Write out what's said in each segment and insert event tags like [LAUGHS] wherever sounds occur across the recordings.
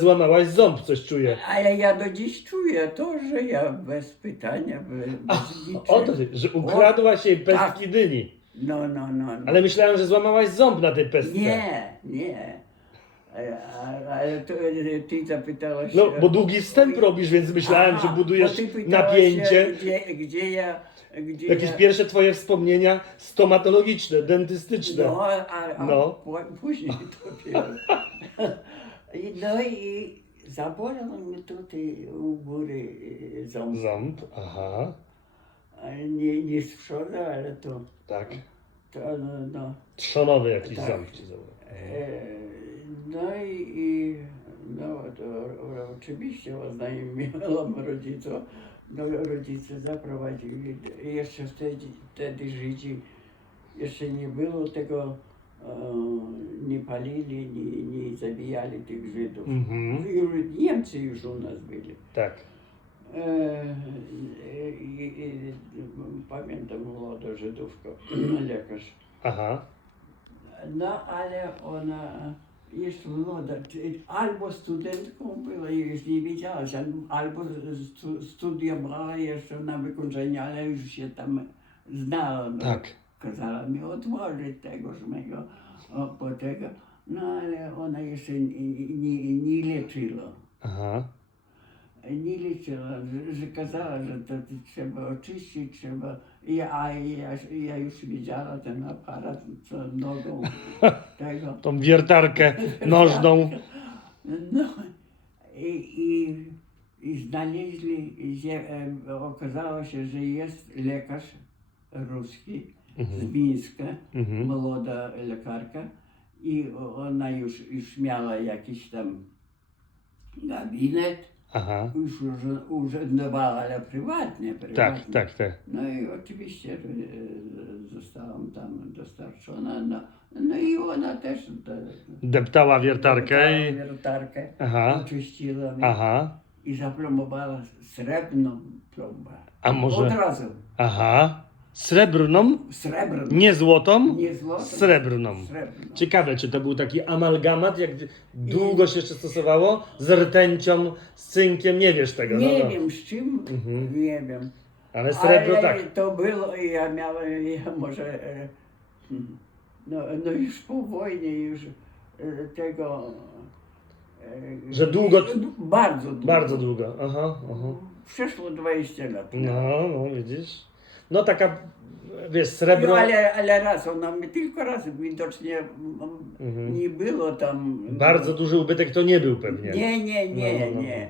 złamałaś ząb, coś czuję. Ale ja do dziś czuję to, że ja bez pytania, bez, bez niczego. O to, że ukradłaś jej pestki tak. dyni. No, no, no. no. Ale myślałem, że złamałaś ząb na tej pestce. Nie, nie. Ale, ale to e, ty zapytałaś No, bo długi wstęp robisz, więc myślałem, że budujesz napięcie. Gdzie, gdzie ja... Gdzie Jakieś ja... pierwsze twoje wspomnienia stomatologiczne, dentystyczne. No, a, a No. po- później dopiero. [LAUGHS] No i zabolał mnie tutaj u góry e, ząb. Ząb, aha, Nie, nie z przodu, ale to, tak. to no, no. Trzonowy jakiś Tak. ząb ci zabrał. E, no i, i no to oczywiście oznajmiłam [LAUGHS] rodzicom. No rodzice zaprowadzili, jeszcze wtedy, wtedy Żydzi, jeszcze nie było tego, nie palili, nie, nie zabijali tych Żydów. Mhm. Już Niemcy już u nas byli. Tak. E, i, i, pamiętam młoda Żydówka, lekarz. Aha. No, ale ona jeszcze młoda, albo studentką była, już nie wiedziała, że albo stu, studiowała jeszcze na wykończenie, ale już się tam znała. Tak. Kazała mi otworzyć tegoż mego, o, po tego, no ale ona jeszcze nie, nie, nie leczyła. Aha. Nie leczyła, że, że kazała, że to trzeba oczyścić, trzeba. Ja, a ja, ja już widziała ten aparat, co nogą [LAUGHS] tego. Tą wiertarkę nożną. No i, i, i znaleźli, że, e, okazało się, że jest lekarz ruski z Mińska, Mhm. młoda lekarka i ona już, już miała jakiś tam gabinet, Aha. już urzędowała, ale prywatnie, Tak, prywatnie. tak, tak. No i oczywiście e, zostałam tam dostarczona, no, no i ona też to, Deptała wiertarkę i... wiertarkę Aha. oczyściła mi Aha. i zaplomowała srebrną plombę. A może- Od razu. Aha. Srebrną? Srebrną. Nie złotą? Nie złotą. Srebrną. Srebrną. Ciekawe, czy to był taki amalgamat, jak długo się jeszcze stosowało? Z rtęcią, z cynkiem, nie wiesz tego. no, Nie no. wiem z czym, Mhm. nie wiem. Ale srebro Ale tak. to było i ja miałem, ja może, e, hmm, no, no już po wojnie już e, tego... e, Że długo- Bardzo długo. Bardzo długo. Aha, aha. Przeszło 20 lat. No, no widzisz. No taka, wiesz, srebro. No, ale, ale raz, ona mi tylko raz widocznie mm, Mhm. nie było tam. Bardzo duży ubytek to nie był pewnie. Nie, nie, nie, No, no, no. nie.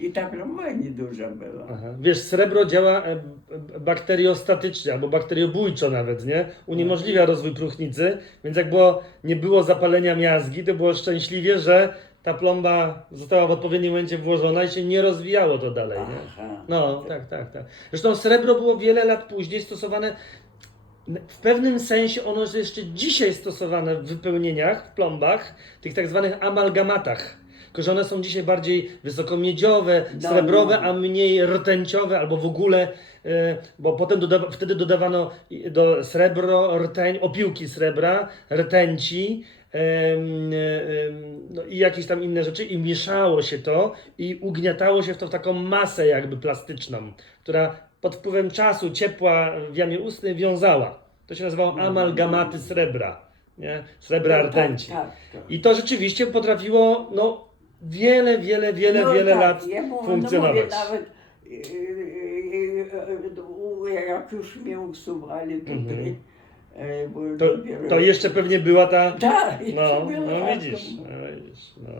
I ta plomba nieduża była. Aha. Wiesz, srebro działa e, b- bakteriostatycznie albo bakteriobójczo nawet, nie? Uniemożliwia rozwój próchnicy, więc jak było, nie było zapalenia miazgi, to było szczęśliwie, że ta plomba została w odpowiednim momencie włożona i się nie rozwijało to dalej, nie? Aha. No, tak, tak, tak. Zresztą srebro było wiele lat później stosowane. W pewnym sensie ono jest jeszcze dzisiaj stosowane w wypełnieniach, w plombach, tych tak zwanych amalgamatach. Tylko, że one są dzisiaj bardziej wysokomiedziowe, No, srebrowe, no. a mniej rtęciowe, albo w ogóle, e, bo potem dodawa, wtedy dodawano i- do srebro, rtęć, opiłki srebra, rtęci no i jakieś tam inne rzeczy i mieszało się to i ugniatało się w to w taką masę jakby plastyczną, która pod wpływem czasu, ciepła w jamie ustnej wiązała. To się nazywało amalgamaty srebra, nie? Srebra No, rtęci. Tak, tak, tak. I to rzeczywiście potrafiło, no, wiele, wiele, wiele, No wiele tak, lat ja mówię, funkcjonować. No mówię, nawet e, e, u- jak już mnie usuwali tutaj, bo Mhm. To, to jeszcze pewnie była ta. Tak, No, no widzisz, no widzisz, no.